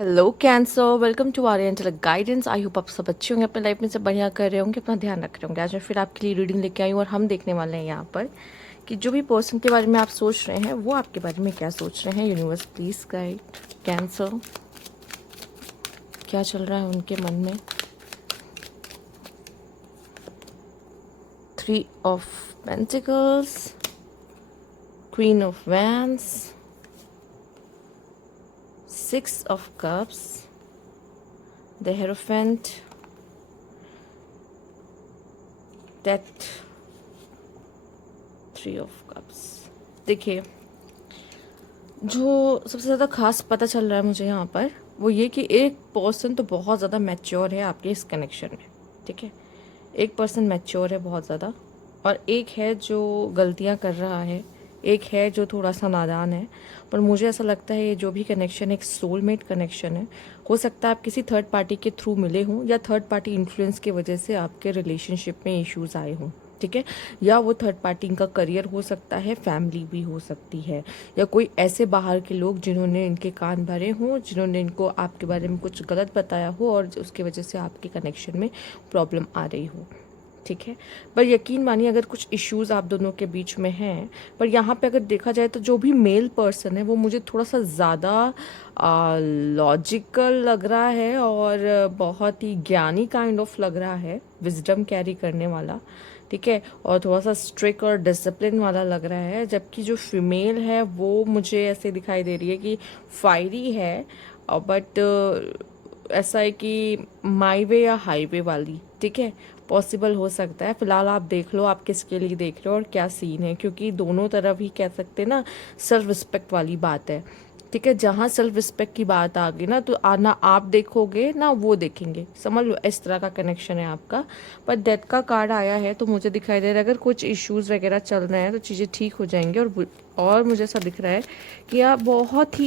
Hello Cancer, welcome to our angel guidance. I hope आप सब अच्छे होंगे, अपने लाइफ में सब बढ़िया कर रहे होंगे, अपना ध्यान रख रहे होंगे। आज मैं फिर आपके लिए रीडिंग लेके आई हूँ और हम देखने वाले हैं यहाँ पर कि जो भी पर्सन के बारे में आप सोच रहे हैं वो आपके बारे में क्या सोच रहे हैं। यूनिवर्स प्लीज गाइड कैंसर, क्या चल रहा है उनके मन में। 3 of pentacles, queen of wands, 6 of cups, the hierophant, death, 3 of cups. देखिए, जो सबसे ज़्यादा खास पता चल रहा है मुझे यहाँ पर वो ये कि एक पर्सन तो बहुत ज़्यादा मैच्योर है आपके इस कनेक्शन में। ठीक है, एक पर्सन मैच्योर है बहुत ज़्यादा, और एक है जो गलतियाँ कर रहा है, एक है जो थोड़ा सा नादान है। पर मुझे ऐसा लगता है ये जो भी कनेक्शन एक सोलमेट कनेक्शन है। हो सकता है आप किसी थर्ड पार्टी के थ्रू मिले हों या थर्ड पार्टी इन्फ्लुएंस की वजह से आपके रिलेशनशिप में इश्यूज आए हों। ठीक है, या वो थर्ड पार्टी का करियर हो सकता है, फैमिली भी हो सकती है, या कोई ऐसे बाहर के लोग जिन्होंने इनके कान भरे हों, जिन्होंने इनको आपके बारे में कुछ गलत बताया हो और उसकी वजह से आपके कनेक्शन में प्रॉब्लम आ रही हो। ठीक है, पर यकीन मानिए अगर कुछ इश्यूज आप दोनों के बीच में हैं, पर यहाँ पे अगर देखा जाए तो जो भी मेल पर्सन है वो मुझे थोड़ा सा ज़्यादा लॉजिकल लग रहा है और बहुत ही ज्ञानी काइंड ऑफ लग रहा है, विजडम कैरी करने वाला। ठीक है, और थोड़ा सा स्ट्रिक्ट और डिसिप्लिन वाला लग रहा है, जबकि जो फीमेल है वो मुझे ऐसे दिखाई दे रही है कि फायरी है, बट ऐसा है कि माई वे या हाईवे वाली। ठीक है, पॉसिबल हो सकता है। फिलहाल आप देख लो आप किसके लिए देख रहे हो और क्या सीन है, क्योंकि दोनों तरफ ही कह सकते हैं ना, सेल्फ रिस्पेक्ट वाली बात है। ठीक है, जहाँ सेल्फ रिस्पेक्ट की बात आ गई ना तो ना आप देखोगे ना वो देखेंगे, समझ लो इस तरह का कनेक्शन है आपका। पर डेथ का कार्ड आया है तो मुझे दिखाई दे रहा है अगर कुछ इश्यूज वगैरह चल रहे हैं तो चीज़ें ठीक हो जाएंगी। और मुझे ऐसा दिख रहा है कि आप बहुत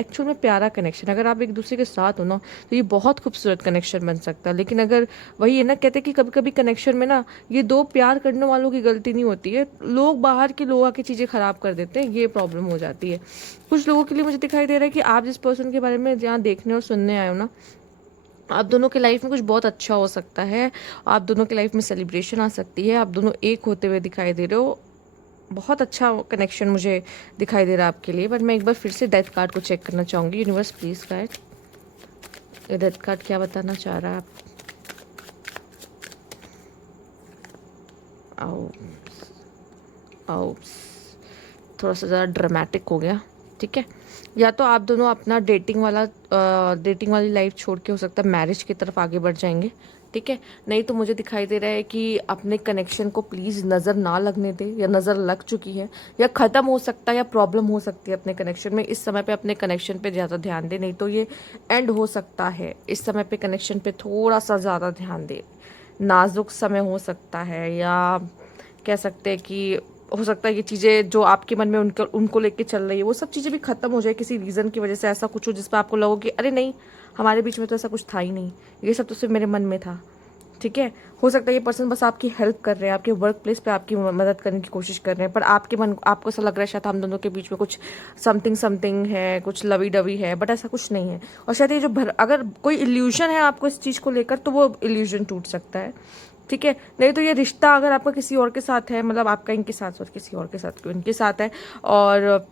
एक्चुअल में प्यारा कनेक्शन, अगर आप एक दूसरे के साथ हो ना तो ये बहुत खूबसूरत कनेक्शन बन सकता है। लेकिन अगर वही है ना, कहते हैं कि कभी कभी कनेक्शन में ना ये दो प्यार करने वालों की गलती नहीं होती है, लोग बाहर के लोग आके चीज़ें खराब कर देते हैं, ये प्रॉब्लम हो जाती है कुछ लोगों के लिए। मुझे दिखाई दे रहा है कि आप जिस पर्सन के बारे में जहाँ देखने और सुनने आए हो ना, आप दोनों के लाइफ में कुछ बहुत अच्छा हो सकता है, आप दोनों के लाइफ में सेलिब्रेशन आ सकती है, आप दोनों एक होते हुए दिखाई दे रहे हो। बहुत अच्छा कनेक्शन मुझे दिखाई दे रहा है आपके लिए। बट मैं एक बार फिर से डेथ कार्ड को चेक करना चाहूँगी। यूनिवर्स प्लीज गाइड, ये डेथ कार्ड क्या बताना चाह रहा है आप। आओ आओ, थोड़ा सा ज़्यादा ड्रामेटिक हो गया। ठीक है, या तो आप दोनों अपना डेटिंग वाली लाइफ छोड़ के हो सकता है मैरिज की तरफ आगे बढ़ जाएंगे। ठीक है, नहीं तो मुझे दिखाई दे रहा है कि अपने कनेक्शन को प्लीज़ नज़र ना लगने दे, या नज़र लग चुकी है या ख़त्म हो सकता है या प्रॉब्लम हो सकती है अपने कनेक्शन में। इस समय पे अपने कनेक्शन पे ज़्यादा ध्यान दे, नहीं तो ये एंड हो सकता है। इस समय पे कनेक्शन पे थोड़ा सा ज़्यादा ध्यान दे, नाजुक समय हो सकता है, या कह सकते हैं कि हो सकता है ये चीज़ें जो आपके मन में उनको उनको लेके चल रही है वो सब चीज़ें भी ख़त्म हो जाए किसी रीज़न की वजह से। ऐसा कुछ हो जिस पर आपको लगो कि अरे नहीं, हमारे बीच में तो ऐसा कुछ था ही नहीं, ये सब तो सिर्फ मेरे मन में था। ठीक है, हो सकता है ये पर्सन बस आपकी हेल्प कर रहे हैं, आपके वर्क प्लेस पे आपकी मदद करने की कोशिश कर रहे हैं, पर आपको ऐसा लग रहा है शायद हम दोनों के बीच में कुछ समथिंग समथिंग है, कुछ लवी डवी है, बट ऐसा कुछ नहीं है। और शायद ये जो अगर कोई इल्यूजन है आपको इस चीज़ को लेकर तो वो इल्यूजन टूट सकता है। ठीक है, नहीं तो ये रिश्ता अगर आपका किसी और के साथ है, मतलब आपका इनके साथ और किसी और के साथ क्यों इनके साथ है, और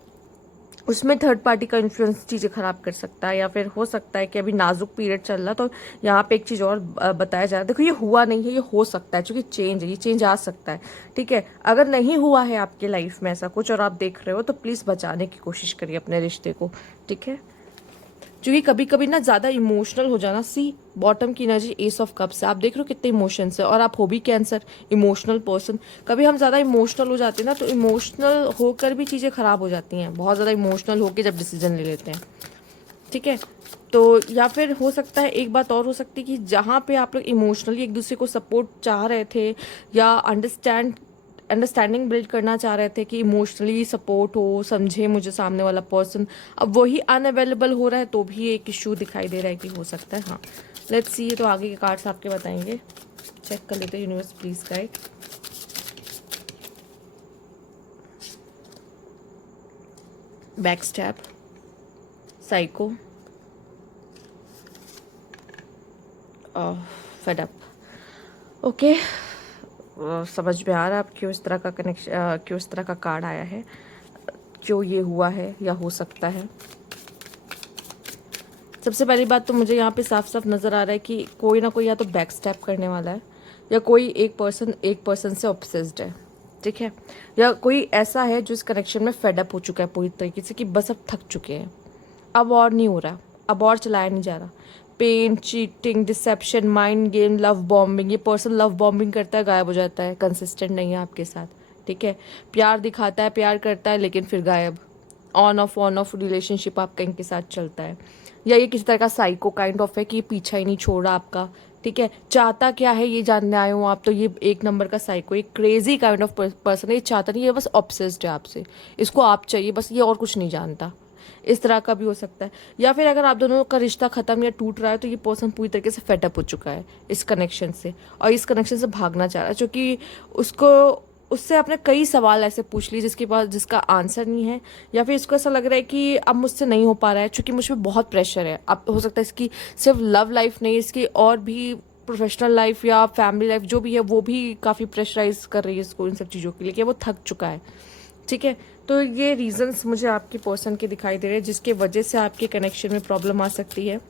उसमें थर्ड पार्टी का इन्फ्लुएंस चीज़ें खराब कर सकता है, या फिर हो सकता है कि अभी नाजुक पीरियड चल रहा, तो यहाँ पे एक चीज़ और बताया जा रहा है। देखो, ये हुआ नहीं है, ये हो सकता है, क्योंकि चेंज है, ये चेंज आ सकता है। ठीक है, अगर नहीं हुआ है आपके लाइफ में ऐसा कुछ और आप देख रहे हो तो प्लीज़ बचाने की कोशिश करिए अपने रिश्ते को। ठीक है, क्योंकि कभी कभी ना ज़्यादा इमोशनल हो जाना, सी बॉटम की एनर्जी एस ऑफ कप्स है, आप देख रहे हो कितने इमोशंस है, और आप हो भी कैंसर, इमोशनल पर्सन। कभी हम ज़्यादा इमोशनल हो जाते हैं ना तो इमोशनल होकर भी चीज़ें खराब हो जाती हैं, बहुत ज़्यादा इमोशनल होकर जब डिसीजन ले लेते हैं। ठीक है, तो या फिर हो सकता है एक बात और हो सकती है कि जहाँ पे आप लोग इमोशनली एक दूसरे को सपोर्ट चाह रहे थे या अंडरस्टैंडिंग बिल्ड करना चाह रहे थे कि इमोशनली सपोर्ट हो, समझे मुझे सामने वाला पर्सन, अब वही अनअवेलेबल हो रहा है तो भी एक इशू दिखाई दे रहा है कि हो सकता है। हाँ, लेट्स सी, तो आगे के कार्ड्स आपके बताएंगे, चेक कर लेते हैं। Universe please guide, back step, psycho, fed up. Okay, समझ में आ रहा है आप क्यों इस तरह का कनेक्शन, क्यों इस तरह का कार्ड आया है, क्यों ये हुआ है या हो सकता है। सबसे पहली बात तो मुझे यहाँ पे साफ साफ नज़र आ रहा है कि कोई ना कोई या तो बैक स्टैप करने वाला है, या कोई एक पर्सन से ऑब्सेस्ड है, ठीक है, या कोई ऐसा है जो इस कनेक्शन में फेड अप हो चुका है पूरी तरीके से कि बस अब थक चुके हैं, अब और नहीं हो रहा, अब और चलाया नहीं जा रहा। Pain, cheating, deception, mind game, love bombing, ये पर्सन लव बॉम्बिंग करता है, गायब हो जाता है, कंसिस्टेंट नहीं है आपके साथ, ठीक है। प्यार दिखाता है, प्यार करता है, लेकिन फिर गायब। ऑन ऑफ रिलेशनशिप आपका इनके साथ चलता है, या ये किसी तरह का साइको काइंड ऑफ है कि ये पीछा ही नहीं छोड़ रहा आपका, ठीक है। चाहता क्या है ये जानने आए हो आप, तो ये एक नंबर का साइको, एक क्रेजी काइंड ऑफ पर्सन है। ये चाहता नहीं, ये बस ऑब्सेस्ड है आपसे, इसको आप चाहिए बस, ये और कुछ नहीं जानता। इस तरह का भी हो सकता है। या फिर अगर आप दोनों का रिश्ता खत्म या टूट रहा है, तो ये पर्सन पूरी तरीके से फेड अप हो चुका है इस कनेक्शन से, और इस कनेक्शन से भागना चाह रहा है, क्योंकि उसको उससे आपने कई सवाल ऐसे पूछ लिए जिसका आंसर नहीं है, या फिर इसको ऐसा लग रहा है कि अब मुझसे नहीं हो पा रहा है, क्योंकि मुझ पर बहुत प्रेशर है। अब हो सकता है इसकी सिर्फ लव लाइफ नहीं, इसकी और भी प्रोफेशनल लाइफ या फैमिली लाइफ जो भी है वो भी काफ़ी प्रेशराइज कर रही है इसको इन सब चीज़ों के लिए, कि वो थक चुका है, ठीक है। तो ये रीजंस मुझे आपकी पर्सन के दिखाई दे रहे हैं जिसके वजह से आपके कनेक्शन में प्रॉब्लम आ सकती है।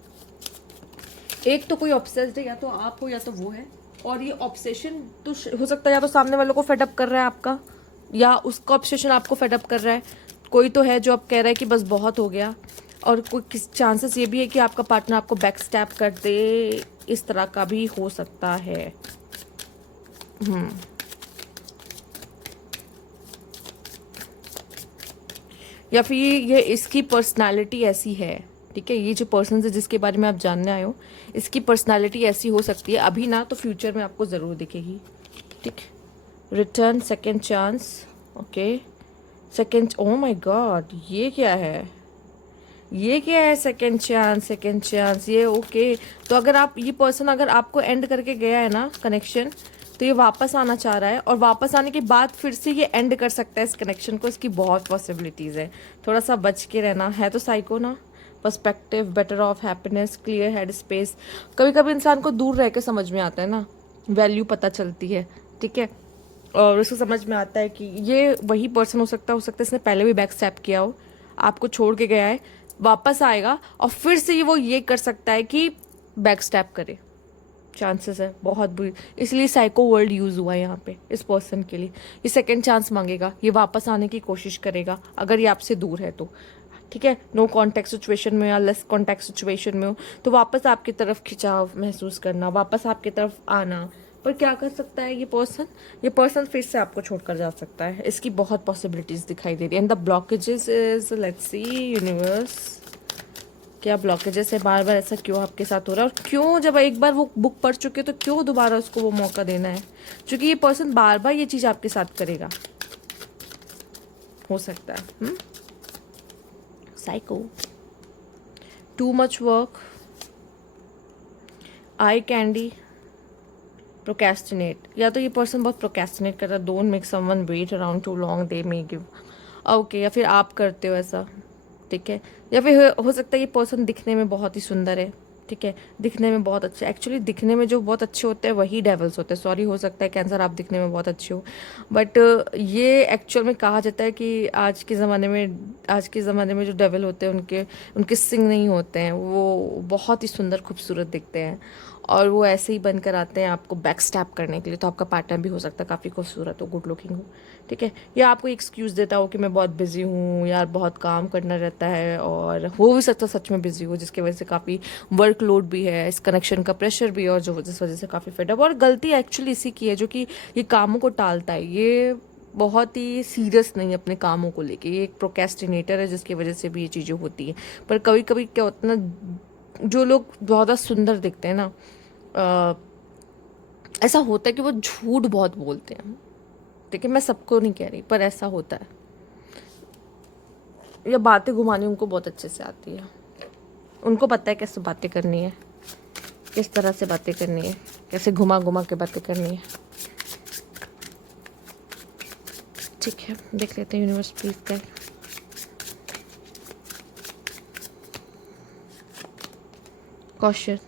एक तो कोई ऑब्सेस्ड है, या तो आप हो या तो वो है, और ये ऑब्सेशन तो हो सकता है या तो सामने वालों को फेडअप कर रहा है आपका, या उसका ऑब्सेशन आपको फेडअप कर रहा है। कोई तो है जो अब कह रहा है कि बस बहुत हो गया, और कोई किस चांसेस ये भी है कि आपका पार्टनर आपको बैक स्टैप कर दे, इस तरह का भी हो सकता है। या फिर ये इसकी पर्सनालिटी ऐसी है, ठीक है, ये जो पर्सन है जिसके बारे में आप जानने आए हो, इसकी पर्सनालिटी ऐसी हो सकती है, अभी ना तो फ्यूचर में आपको ज़रूर दिखेगी, ठीक। Return, second chance, okay, second, oh my God, ये क्या है, ये क्या है, सेकेंड चांस, सेकेंड चांस, ये ओके। तो अगर आप, ये पर्सन अगर आपको एंड करके गया है ना कनेक्शन, तो ये वापस आना चाह रहा है, और वापस आने के बाद फिर से ये एंड कर सकता है इस कनेक्शन को, इसकी बहुत पॉसिबिलिटीज़ है। थोड़ा सा बच के रहना है, तो साइको ना, perspective, better of, happiness, clear head space. कभी कभी इंसान को दूर रह के समझ में आता है ना, वैल्यू पता चलती है, ठीक है, और उसको समझ में आता है कि ये वही पर्सन हो सकता है इसने पहले भी बैक स्टैप किया हो, आपको छोड़ के गया है, वापस आएगा और फिर से वो ये कर सकता है कि बैक स्टैप करे, चांसेस है बहुत बुरी। इसलिए साइको वर्ड यूज़ हुआ है यहाँ पे इस पर्सन के लिए। ये सेकंड चांस मांगेगा, ये वापस आने की कोशिश करेगा अगर ये आपसे दूर है तो, ठीक है, नो कॉन्टैक्ट सिचुएशन में या लेस कॉन्टैक्ट सिचुएशन में हो, तो वापस आपकी तरफ खिंचाव महसूस करना, वापस आपकी तरफ आना। पर क्या कर सकता है ये पर्सन फिर से आपको छोड़कर जा सकता है, इसकी बहुत पॉसिबिलिटीज़ दिखाई दे रही है। And the blockages is, let's see universe, क्या ब्लॉकेजेस है, बार बार ऐसा क्यों आपके साथ हो रहा है, और क्यों जब एक बार वो बुक पढ़ चुके तो क्यों दोबारा उसको वो मौका देना है, क्योंकि ये पर्सन बार बार ये चीज़ आपके साथ करेगा, हो सकता है। Psycho, too much work, eye candy, procrastinate, या तो ये पर्सन बहुत प्रोकेस्टिनेट कर रहा है, don't make someone wait around too long, they may give, okay, या फिर आप करते हो ऐसा, ठीक है। या फिर हो सकता है ये पर्सन दिखने में बहुत ही सुंदर है, ठीक है, दिखने में बहुत अच्छा, एक्चुअली दिखने में जो बहुत अच्छे होते हैं वही डेवल्स होते हैं, सॉरी, हो सकता है कैंसर आप दिखने में बहुत अच्छे हो, बट ये एक्चुअल में कहा जाता है कि आज के ज़माने में जो डेवल होते हैं उनके उनके सिंग नहीं होते हैं, वो बहुत ही सुंदर खूबसूरत दिखते हैं, और वो ऐसे ही बनकर आते हैं आपको बैक स्टैप करने के लिए। तो आपका पार्टनर भी हो सकता है काफ़ी खूबसूरत हो, गुड लुकिंग हो, ठीक है, या आपको एक्सक्यूज़ देता हो कि मैं बहुत बिजी हूँ यार, बहुत काम करना रहता है, और हो भी सकता सच में बिजी हो, जिसकी वजह से काफ़ी वर्कलोड भी है, इस कनेक्शन का प्रेशर भी है, और जो जिस वजह से काफ़ी फेड अप, और गलती एक्चुअली इसी की है जो कि ये कामों को टालता है, ये बहुत ही सीरियस नहीं है अपने कामों को लेके, ये एक प्रोकेस्टिनेटर है जिसकी वजह से भी ये चीज़ें होती हैं। पर कभी कभी क्या होता है ना, जो लोग बहुत ज़्यादा सुंदर दिखते हैं ना, ऐसा होता है कि वो झूठ बहुत बोलते हैं, ठीक है, मैं सबको नहीं कह रही पर ऐसा होता है, या बातें घुमानी उनको बहुत अच्छे से आती है, उनको पता है कैसे बातें करनी है, किस तरह से बातें करनी है, कैसे घुमा घुमा के बातें करनी है, ठीक है। देख लेते हैं यूनिवर्स प्लीज कर, caution,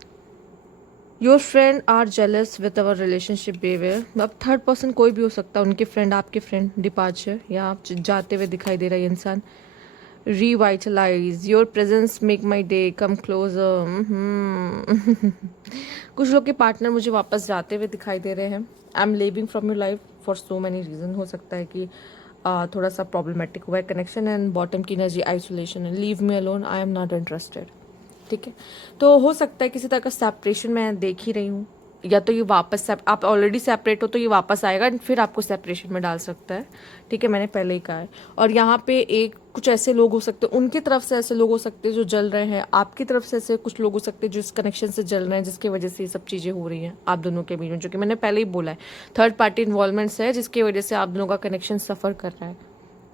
your friend are jealous with our relationship behaviour. अब थर्ड पर्सन कोई भी हो सकता है, उनके फ्रेंड, आपके फ्रेंड, डिपार्चर, या आप जाते हुए दिखाई दे रहा है ये इंसान। Revitalise your presence make my day, come closer. कुछ लोग के पार्टनर मुझे वापस जाते हुए दिखाई दे रहे हैं। I am living from your life for so many reason. हो सकता है कि थोड़ा सा प्रॉब्लमेटिक हुआ है कनेक्शन, एंड बॉटम की एनर्जी आइसोलेशन है। Leave me alone, I am not interested. ठीक है, तो हो सकता है किसी तरह का सेपरेशन मैं देख ही रही हूँ, या तो ये वापस आप ऑलरेडी सेपरेट हो तो ये वापस आएगा फिर आपको सेपरेशन में डाल सकता है। ठीक है, मैंने पहले ही कहा है। और यहाँ पे एक कुछ ऐसे लोग हो सकते हैं, उनकी तरफ से ऐसे लोग हो सकते हैं जो जल रहे हैं, आपकी तरफ से ऐसे कुछ लोग हो सकते हैं जो इस कनेक्शन से जल रहे हैं, जिसकी वजह से ये सब चीज़ें हो रही हैं आप दोनों के बीच में, जो कि मैंने पहले ही बोला है। थर्ड पार्टी इन्वॉल्वमेंट्स है जिसकी वजह से आप दोनों का कनेक्शन सफ़र कर रहा है।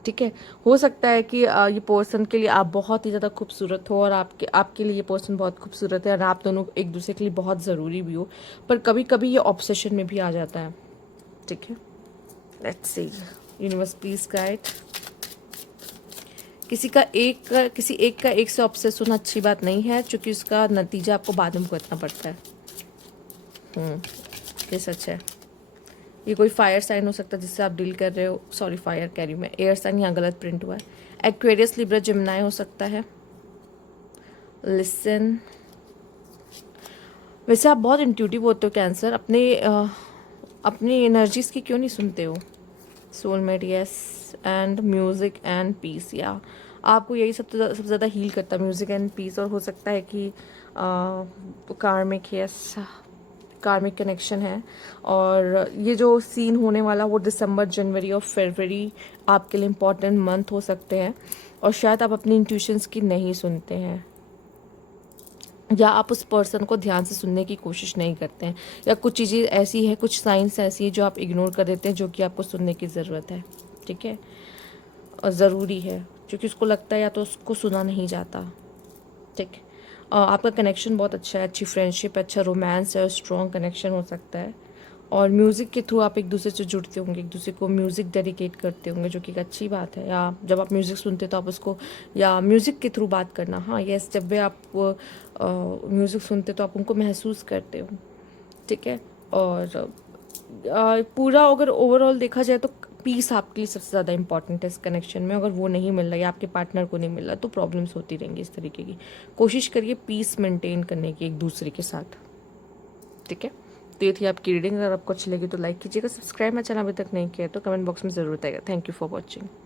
ठीक है, हो सकता है कि ये पर्सन के लिए आप बहुत ही ज़्यादा खूबसूरत हो, और आपके लिए ये पर्सन बहुत खूबसूरत है, और आप दोनों एक दूसरे के लिए बहुत ज़रूरी भी हो, पर कभी कभी ये ऑब्सेशन में भी आ जाता है। ठीक है, let's see, universe please guide. किसी एक का एक से ऑब्सेस होना अच्छी बात नहीं है, क्योंकि उसका नतीजा आपको बाद में भुगतना पड़ता है। ये सच है। ये कोई फायर साइन हो सकता है जिससे आप डील कर रहे हो। सॉरी, फायर कह रही हूँ मैं, एयर साइन यहाँ गलत प्रिंट हुआ है। एक्वेरियस, लिब्रा, जिम्नाई हो सकता है। लिसन, वैसे आप बहुत इंट्यूटिव होते हो कैंसर, अपनी एनर्जीज की क्यों नहीं सुनते हो। Soulmate, yes, and music and peace, या आपको यही सबसे ज़्यादा हील करता है, म्यूजिक एंड पीस। और हो सकता है कि कार्मिक, यस, कार्मिक कनेक्शन है। और ये जो सीन होने वाला वो दिसंबर, जनवरी और फरवरी आपके लिए इम्पोर्टेंट मंथ हो सकते हैं, और शायद आप अपनी इंट्यूशंस की नहीं सुनते हैं, या आप उस पर्सन को ध्यान से सुनने की कोशिश नहीं करते हैं, या कुछ चीज़ें ऐसी है, कुछ साइंस ऐसी है जो आप इग्नोर कर देते हैं, जो कि आपको सुनने की ज़रूरत है। ठीक है, और ज़रूरी है, क्योंकि उसको लगता है या तो उसको सुना नहीं जाता। ठीक, आपका कनेक्शन बहुत अच्छा है, अच्छी फ्रेंडशिप, अच्छा रोमांस है, और स्ट्रॉन्ग कनेक्शन हो सकता है। और म्यूज़िक के थ्रू आप एक दूसरे से जुड़ते होंगे, एक दूसरे को म्यूज़िक डेडिकेट करते होंगे, जो कि एक अच्छी बात है। या जब आप म्यूज़िक सुनते हो तो आप उसको, या म्यूज़िक के थ्रू बात करना, हाँ यस, जब भी आप म्यूज़िक सुनते तो आप उनको महसूस करते हो। ठीक है, और पूरा अगर ओवरऑल देखा जाए तो पीस आपके लिए सबसे ज़्यादा इंपॉर्टेंट है इस कनेक्शन में। अगर वो नहीं मिल रहा या आपके पार्टनर को नहीं मिल रहा तो प्रॉब्लम्स होती रहेंगी इस तरीके की। कोशिश करिए पीस मेंटेन करने की एक दूसरे के साथ। ठीक है, तो ये थी आपकी रीडिंग। अगर आपको अच्छी लगी तो लाइक कीजिएगा, सब्सक्राइब मेरा चैनल अभी तक नहीं किया तो कमेंट बॉक्स में ज़रूर आएगा। Thank you for watching.